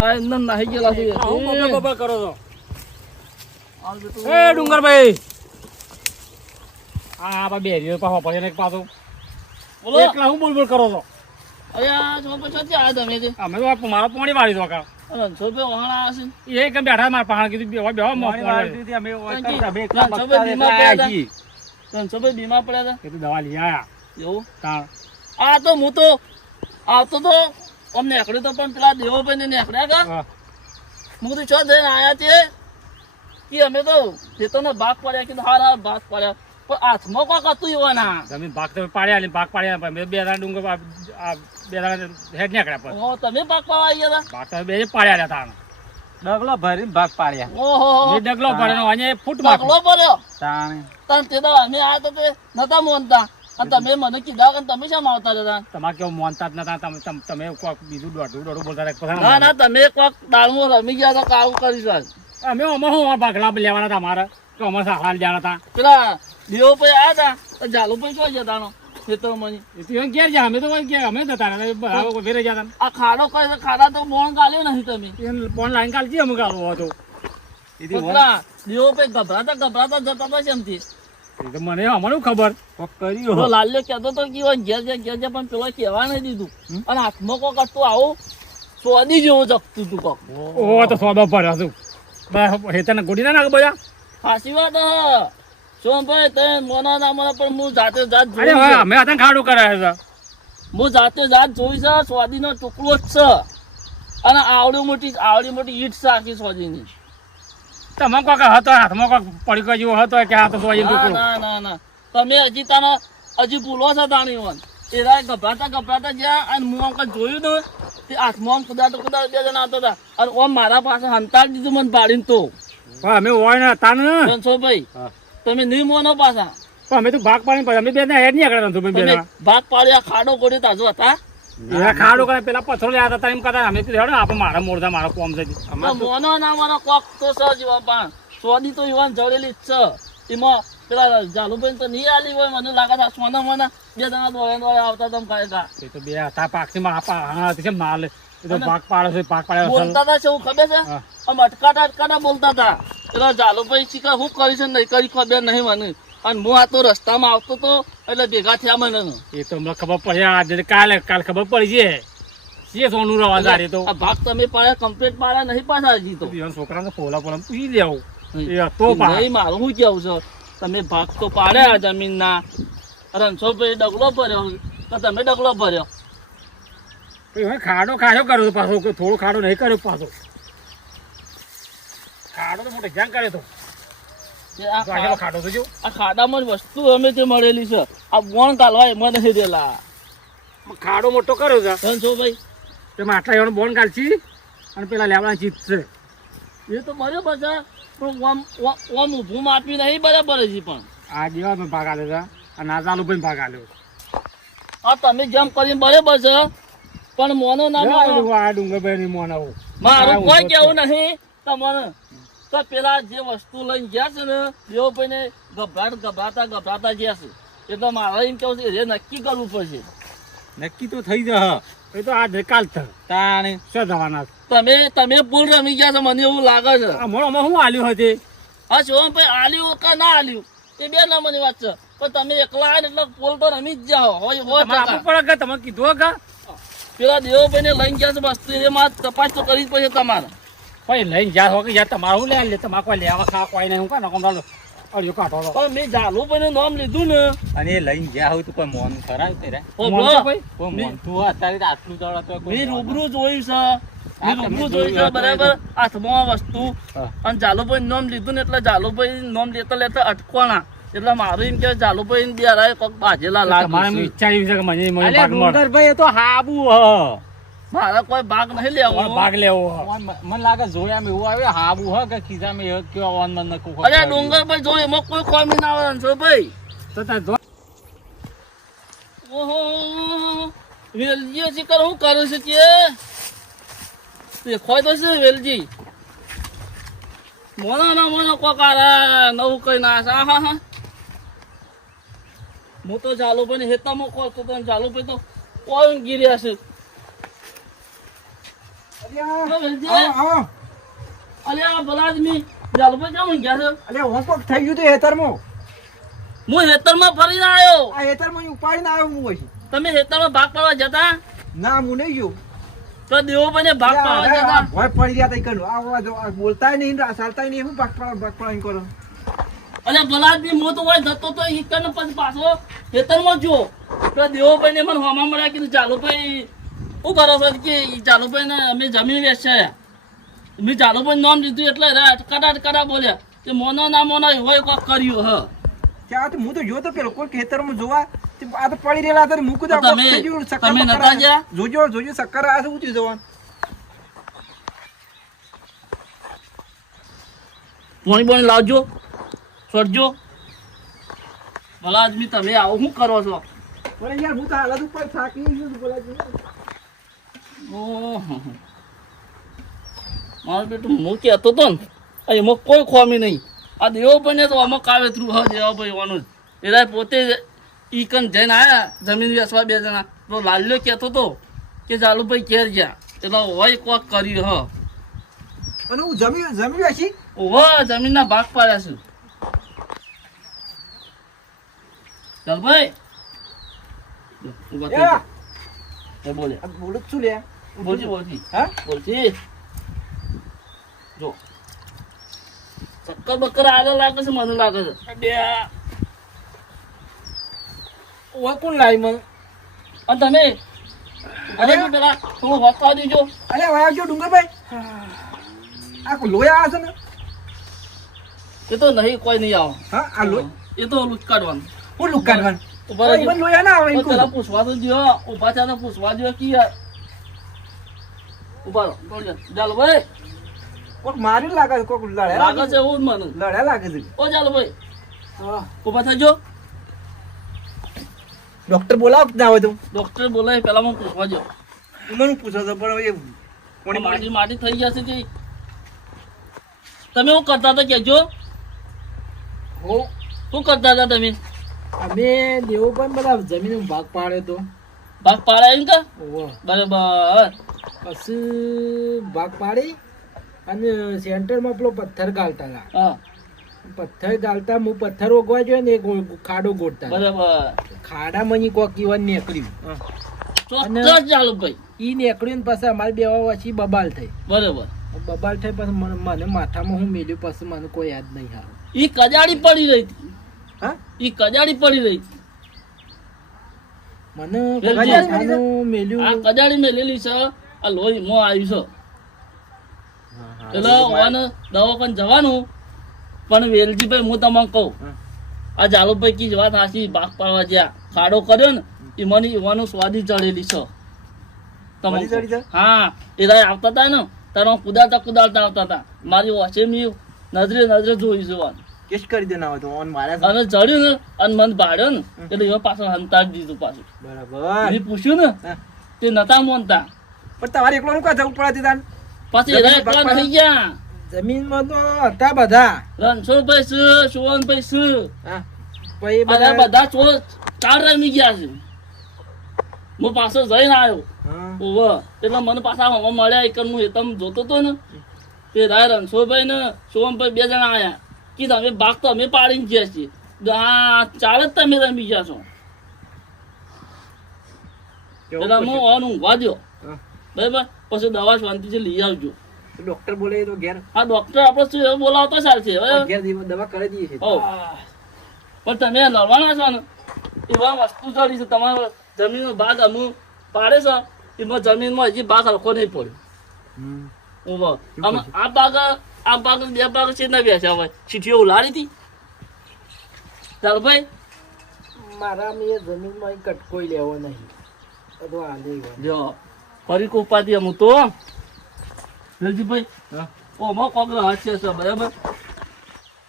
આ એમને નાહી ગયેલા છે હું બબલ કરો છો એ ડુંગરભાઈ આ બા બેરીઓ પાછો પડે ને પાછો બોલો એકલા હું બોલ કરો છો અરે આ છો પછી આ તમે જે અમે તો મારો પાણી વાળી દો કા રણછો બે વહાણા હશે એ કેમ બેઠા મારા પાણી કીધું બેવા પાણી વાળી દીધી અમે રણછો બે બીમાર પડ્યા એ તો દવા લઈ આયા હતા એવું તાણ આ તો હું તો આવતો તો અમને નેકડ્યો તો પણ પેલા દેવો ભાઈ ને નેકડ્યા કા હા. હું તો છો જઈને આયા છે કે અમે તો ખેતરનો ભાગ પાડ્યા કીધું હારા ભાગ પાડ્યા પણ હાથમાં કોક હતું એવા ના તમે ભાગ તો પાડ્યા ને ભાગ પાડ્યા અમે બે દાડા ડુંગર આ બે દાડા હેડ નીકળ્યા પણ ઓ તમે ભાગ પાડવા આવ્યા ભાગ તો બે પાડ્યા હતા ડગલો ભરીને ભાગ પાડ્યા હતા ઓહો એ ડગલો પડ્યો અહીંયા ફૂટ ભાગલો પડ્યો તાણે તને તે તો અમે આ તો તે નતા મોનતા અને તમે મને કીધા કે તમે શા આવતા હતા તમારે કેવું માનતા જ નતા તમે કોઈક બીજું દોઢું બોલતા હતા ના ના તમે કોક દાળમાં રમી ગયા તો કાવું કરીશ અમે અમારે શું ભાગલા લેવાના હતા અમારે તો અમારે સાખલા જવાના હતા પેલા દેવો ભાઈ આવ્યા હતા તો જાલુ ભાઈ શું જતા ખેતર મને એ તો એમ ક્યારે અમે તો ક્યાં અમે જતા રહ્યા ફેરે જતા આ ખાડો કરે તો ખાડા તો બોણ ગાલ્યો નહીં તમે ફોન લાઈન કાલ અમે ગાળવો હતો પેલા દેવો ભાઈ ગભરાતા જતા હતા શેમથી એ તો મને અમારું ખબર કોક પેલો કર્યું લાલ્યો કહેતો તો કે ઘેર પણ પેલો કહેવા નહીં દીધું અને હાથમાં કોક હતું આવું સ્વાદી જેવું જગતું હતું કોક ઓ તો સોદો પડ્યો છું હેતને ગોડી ના નાખ બધા સાચી વાત સોમભાઈ તમે મોના ના મને પણ હું જાતે જાત અરે જોઈ હા છે. અમે હતા ખાડું કરાયા છે હું જાતે જાત જોઈ છે સ્વાદીનો ટુકડો જ છે અને આવડી મોટી ઈટ છે આખી સ્વાદીની તમે કોક હતો હાથમાં કોક પડીકો જેવો હતો કે હાથ સોજી ના તમે હજી ભૂલો છો તાણી વન એરા ગભરાતા જ્યાં અને હું આમ કાંઈ જોયું ને તે હાથમાં આમ કુદાતો બે જણા આવતા હતા અને ઓમ મારા પાસે હંતાડી દીધું મને પાડીને તો અમે હોય ને હતા ને રણછોડભાઈ તમે નહીં મોનો પાછા પણ અમે તો ભાગ પાડી પછી અમે બે હેડ નહીં આગળ બે તમે ભાગ પાડ્યા ખાડો ગોળ્યો તાજો હતા ખાડું કરે પેલા પથ્થરો લેતા હતા એમ કરતા અમે કીધું હેડો આપણે મારા મોરદા મારા કોમ છે મોનો ના મારો કોક તો સજ પણ સ્વાદી તો યુવાન જડેલી જ છે એમાં પેલા જાલુભાઈ તો નહીં આલી હોય મને લાગે છે સોના મોના બે જણા દોડે આવતા તમે કાંઈ એ તો બે હતા પાકથી હા માલ એ તો ભાગ પાડે છે ભાગ પાડે બોલતા હતા શું ખબર છે હા. આમ અટકાટા બોલતા હતા પેલા જાલુભાઈ શીખા શું કરી છે નહીં કરી ખબર નહીં મને અને હું આ તો રસ્તામાં આવતો તો એટલે ભેગા થયા મને એ તો અમને ખબર પડે આજે કાલે ખબર પડી છે જે સોનું રવા જાય તો આ ભાગ તમે પાડ્યા કમ્પ્લીટ પાડ્યા નહીં પાછા હજી તો છોકરાને ફોલા ફોલા પૂછી લેવું એ હતો નહીં મારું શું કેવું છે તમે ભાગ તો પાડ્યા જમીનના રણછોડભાઈ ડગલો ભર્યો તો તમે ડગલો ભર્યો ખાડો કર્યો પાછો થોડો ખાડો નહીં કર્યો પાછો ખાડો તો મોટો જ્યાં કરે તો તે આ ખાડો તો જો આ ખાડામાં જ વસ્તુ અમે જે મળેલી છે આ બોણ કાલવા એમાં નહીં દેલા ખાડો મોટો કર્યો છે રણછોડભાઈ તેમાં આટલા એવાનો બોન કાઢી અને પેલા લેવાના ચીજ છે એ તો બરાબર છે પણ ઓમ ઊભું માપી નહીં બરાબર હજી પણ આ જેવા મેં ભાગ આલ્યો છે અને આ ચાલુ ભાઈ ભાગ આલ્યો આ તમે જેમ કરીને બરાબર છે પણ મોનો ના મોનો આ ડુંગરભાઈ ની મોન આવું મારું કોઈ કેવું નહીં તમારે તો પેલા જે વસ્તુ લઈને ગયા છે ને દેવો ભાઈને ગભરાતા ગયા છે એટલે મારે એમ કેવું છે એ નક્કી કરવું પડશે નક્કી તો થઈ જશે એ તો આ કાલ તાણે શું થવાના તમે ભૂલ રમી ગયા છો મને એવું લાગે છે અમારે શું આલ્યું હતી હા શિવમભાઈ આલ્યું કે ના આલ્યું તે બે નંબરની વાત છે પણ તમે એકલા આવીને એટલે પોલ તો રમી જ જાઓ હોય આપવું પડે કે તમે કીધું કે પેલા દેવભાઈને લઈને ગયા છે વસ્તુ એમાં તપાસ તો કરવી જ પડશે તમારે ભાઈ લઈને જા હો કે યાર તમારું લે તમારે કોઈ લેવા ખાવા કોઈ નહીં હું કાં નકોમ અડ્યો કાઢો પણ મેં જાલુભાઈનું નામ લીધું ને અને એ લઈને ગયા હોય તો કોઈ મોન ખરાય તેરા ભાઈ કોઈ મોન તું અત્યારે આટલું દોડા તો મેં રૂબરૂ જોયું છે બરાબર હાથમાં વસ્તુ અને જાલુભાઈ નામ લીધું ને એટલે જાલુભાઈ નામ લેતા અટકોણા એટલે મારું એમ કે જાલુભાઈ બે રાય કોક બાજેલા લાગે તમારે ઈચ્છા એવી છે કે મને ડુંગરભાઈ એ તો હાબુ હ મારા કોઈ ભાગ નહીં લેવો ભાગ લેવો મને લાગે જોયા એવું આવે હાબુ હ કે ખીજામાં કેવા ઓન મન નકુ અરે ડુંગરભાઈ જો એમાં કોઈ ખોમી ના આવે છે ભાઈ તો તાર જો ઓહો વેલજી શિકર હું કરું છું તે ખોય તો છે વેલજી મોનો કોકારા નવું કઈ ના છે હા હું તો જાલુભાઈ હેતામાં ખોલતો તો જાલુભાઈ તો કોઈ ગીર્યા છે આવો. અલે આ ભલા આદમી જાલભાઈ કેમ ગયા છે? અલ્યા હું કોક થઈ ગયું તું હેતરમાં. હું હેતરમાં ફરીને આવ્યો. આ હેતરમાં હું ઉપાડીને આવ્યો હું અહીં. તમે હેતરમાં ભાગ પાડવા જતા ના હું નહીં ગયો. તો દેવોભાઈને ભાગ પાડવા જતા. ભય પડી ગયા તઈ કનું. આ બોલતાય નહીં ચાલતાય નહીં હું ભાગ પાડ કરો. અલે ભલા આદમી હું તો હોય જતો તો ઈકન પછી પાછો હેતરમાં જો તો દેવોભાઈને મને હોમા મળ્યા કીધું ચાલુભાઈ શું કરો છો કે ચાલુભાઈને અમે જમીન વેચ્યા. મેં ચાલુભાઈ નામ લીધું એટલે અટકાટા બોલ્યા કે મોનો ના મોનો હોય કોક કર્યું હ. ત્યાં તો હું તો જોતો પેલો કોઈ ખેતરમાં જોવા આ તો પડી રહેલા હતા મૂકું તો તમે નતા ગયા? જોજો શક્કર આ શું થયું જવાનું. પોણી લાવજો છોડજો. ભલા આદમી તમે આવો શું કરો છો? બોલે યાર હું તો હાલત ઉપર થાકી ગયો છું બોલાજી. ઓહો મારું બેટું હું કહેતો તો ને એમાં કોઈ ખોમી નહીં. આ દેવોભાઈને તો અમુક આવે થ્રુ હ દેવાભાઈ વાનું જ એરા પોતે ઈ કન જઈને આવ્યા જમીન વેચવા 2 જણા તો લાલ્યો કહેતો તો કે ચાલુભાઈ ઘેર ગયા એટલે હોય કોક કર્યું હ. અને હું જમી બેસી ઓહો જમીનના ભાગ પાડ્યા છે. ચાલ ભાઈ બોલે બોલું છું લે બોલજી હા બોલજી જો ચક્કર બક્કર આગળ લાગે છે મને લાગે છે બે ઓય કોણ લાવી મને અને તમે અરે પેલા થોડું હોકવા દેજો. અરે વાયા જો ડુંગરભાઈ આ કોઈ લોહી આવે છે ને એ તો નહીં કોઈ નહીં આવો. હા આ લોહી એ તો લુક કાઢવાનું હું લુક કાઢવાનું ઉભા ઓય, રહેજો. મને લોહી ના આવે તો એમ પેલા કહું. પૂછવા તો દ્યો ઉભા છે પૂછવા દ્યો કે યાર ઉભા રહો ચાલો ભાઈ કોક માર્યું લાગે છે કોક લડ્યા લાગે છે એવું જ મને. લડ્યા લાગે છે ઓ ચાલો ભાઈ ઉભા થજો. ડોક્ટર બોલાવ ના હોય તો ડોક્ટર બોલાય પેલા મને પૂછવા દો. મને પૂછો તો પણ હવે કોની માટી માટી થઈ ગયા છે કે તમે શું કરતા હતા કેજો શું કરતા હતા તમે? અમે દેવો પણ બધા જમીન ભાગ પાડ્યો તો ભાગ પાડ્યા એમ કે ઓહો. બરાબર. પછી ભાગ પાડી અને સેન્ટરમાં પેલો પથ્થર ગાલતા હતા. હા પથ્થર ગાલતા હું પથ્થર ઓગવા જોઈએ ને ખાડો ગોળતા બરાબર ખાડામાં ઈ કોક ઈવન નીકળ્યું ચોક્કસ ચાલુ ભાઈ ઈ નીકળ્યું ને પછી અમારી બેવા પછી બબાલ થઈ. બરાબર. બબાલ થઈ પછી મને માથામાં હું મેલ્યું પછી મને કોઈ યાદ નહીં આવે. ઈ કજાડી પડી રહી હતી. હા ઈ કજાડી પડી રહી હતી. મને વેલજી. માથાનું આ મેલ્યું. કજાડી મેલેલી છે આ લોહી મો આવ્યું છે એટલે ઓને દવાખાને જવાનું. પણ વેલજીભાઈ હું તમને કહું આ જાલુભાઈ કી વાત હાસી ભાગ પાડવા જ્યાં ખાડો કર્યો ને એ મને એવાનું સ્વાદી ચડેલી છે તમને સ્વાદી ચડી છે? હા એ રાય આવતા હતા ને તારો કુદાડતા આવતા હતા મારી વોચેની નજરે જોઈ જોવાનું કેસ કરી દે ના હોય તો ઓન માર્યા અને ચડ્યું ને અને મને ભાડ્યો ને એટલે એમાં પાછળ હંતાડી દીધું પાછું. બરાબર એને પૂછ્યું ને હા. તે નતા માનતા પણ તમારે એકલો નું કા જવું પડે તાન પછી એરા એકલા થઈ ગયા. જમીનમાં તો હતા બધા રણછોડભાઈ છે સુવનભાઈ છે હા પછી અને આ બધા બધા ચાર રમી ગયા છે. હું પાછો જઈને આવ્યો હા ઓવે એટલે મને પાછા હવા મળ્યા એક હું હેતમ જોતો હતો ને તે રાય રણછોડભાઈ ને સોમભાઈ 2 જણા આયા કે તમે ભાગ તો અમે પાડીને ગયા છીએ હા ચાર જ તમે રમી ગયા છો એટલે હું ઓન ઊંઘવા દો હા. બરાબર પછી દવા શાંતિથી લઈ આવજો. તો ડોક્ટર બોલે તો ઘેર આ ડોક્ટર આપણે શું એવું બોલાવતો ચાલશે બરાબર. ઘેર દવા કરી દઈએ છે હો પણ તમે લડવાના છો ને એવા વસ્તુ ચડી છે તમારો જમીનનો ભાગ અમુક પાડે છે એમાં જમીનમાં હજી ભાગ હરખો નહીં પડ્યો. ઉભો આ ભાગ 2 ભાગ છે ના બેસ્યા હોય ચીઠીઓ ઉલાડી હતી ચાલ ભાઈ મારા મેં જમીનમાં ઈ કટકોઈ લેવો નહીં. બધું હાલે ઈ વાત. જો ફરી કોપાતી અમુક તો વેલજીભાઈ હા ઓમાં કોક હાસ્ય છે બરાબર.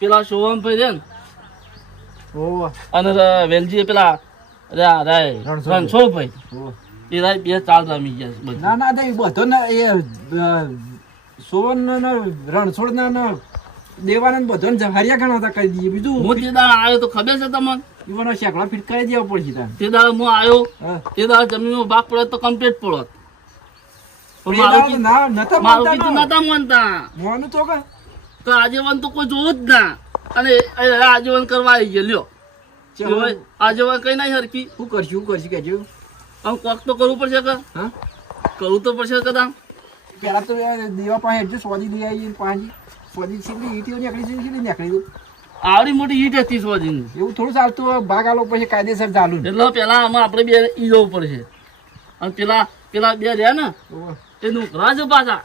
પેલા શોભમભાઈ રે ને ઓહ અને વેલજી પેલા રણછોડભાઈ એ રાય 2 ચાલ રમી ગયા છે બધા. ના ના તે બધો ને એ સોવન ને રણછોડ ને દેવાનંદ બધો ને હરિયા ઘણા હતા કરી દઈએ બીજું હું તે દાડા આવ્યો તો ખબર છે તમને ઈવનો શેકડા ફીટ કરી દેવા પડશે તાન તે દાડા હું આવ્યો હા તે દાડા જમીનમાં ભાગ પડે તો કમ્પ્લીટ પડત પણ પેલા ના નતા મારું માનતા કીધું ના. નતા માનતા મોનું તો કે તો આજીવન તો કોઈ જોવું જ ના અને એ આજીવન કરવા આવી ગયો લ્યો ચાલો, એમાં આજીવન કઈ નહીં હરકી શું કરશું કેજો આમ કોક તો કરવું પડશે કે હા કરવું તો પડશે કદાચ પેલા તો યાર દેવા પાસે હેડજો સોજી દે આવી પાંજી સોજી સીધી ઈટીઓ નીકળી છે સીધી નીકળી ગયું. આવડી મોટી ઈટ હતી સોજીની એવું થોડું ચાલતું હોય, ભાગ આલો પછી કાયદેસર ચાલુ ને. એટલે પેલા આમાં આપણે બે ઈ જવું પડશે અને પેલા પેલા બે રહ્યા ને ઓવે. એ નોકરા છે પાછા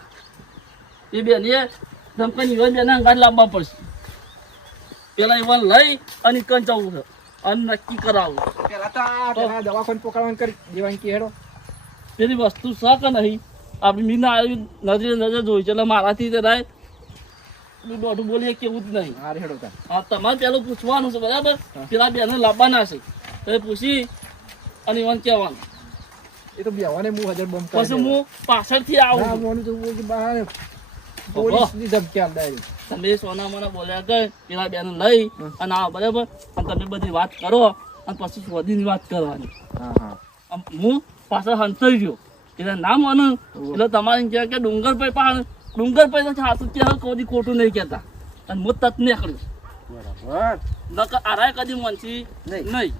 એ બે ને ધમકાની ઈવન બેને અંગાત લાવવા પડશે પેલા ઈવન લઈ અને કંચાવવું છે અને નક્કી કરાવવું પેલા તો આ પેલા દવાખાને પકડવાનું કરી દેવાની કે હેડો. પેલી વસ્તુ છે કે નહીં આપણી મીના આવી નજરે જોઈ છે એટલે મારાથી તે રાય દોઢું બોલીએ કેવું જ નહીં હારે હેડો તાર. હા તમારે પેલું પૂછવાનું છે બરાબર પેલા બેને લાવવાના છે તો એ પૂછી અને ઈવન કહેવાનું એ તો બેવાને હું હાજર બંધ પછી હું પાછળથી ના આવું મોનું તો બોલ કે બહાર પોલીસની ધમકી આલ ડાયરેક્ટ. તમે સોના મોના બોલ્યા કે પેલા બેન લઈ અને આવો બરાબર અને તમે બધી વાત કરો અને પછી સ્વાધીની વાત કરવાની હા હા આમ હું પાછળ હંતાઈ ગયો એટલે ના માનું એટલે તમારે એમ કહે કે ડુંગર પર તો સાચું ત્યાં કદી ખોટું નહીં કહેતા અને હું તત નીકળું બરાબર નકર આરાય કદી મનસી નહીં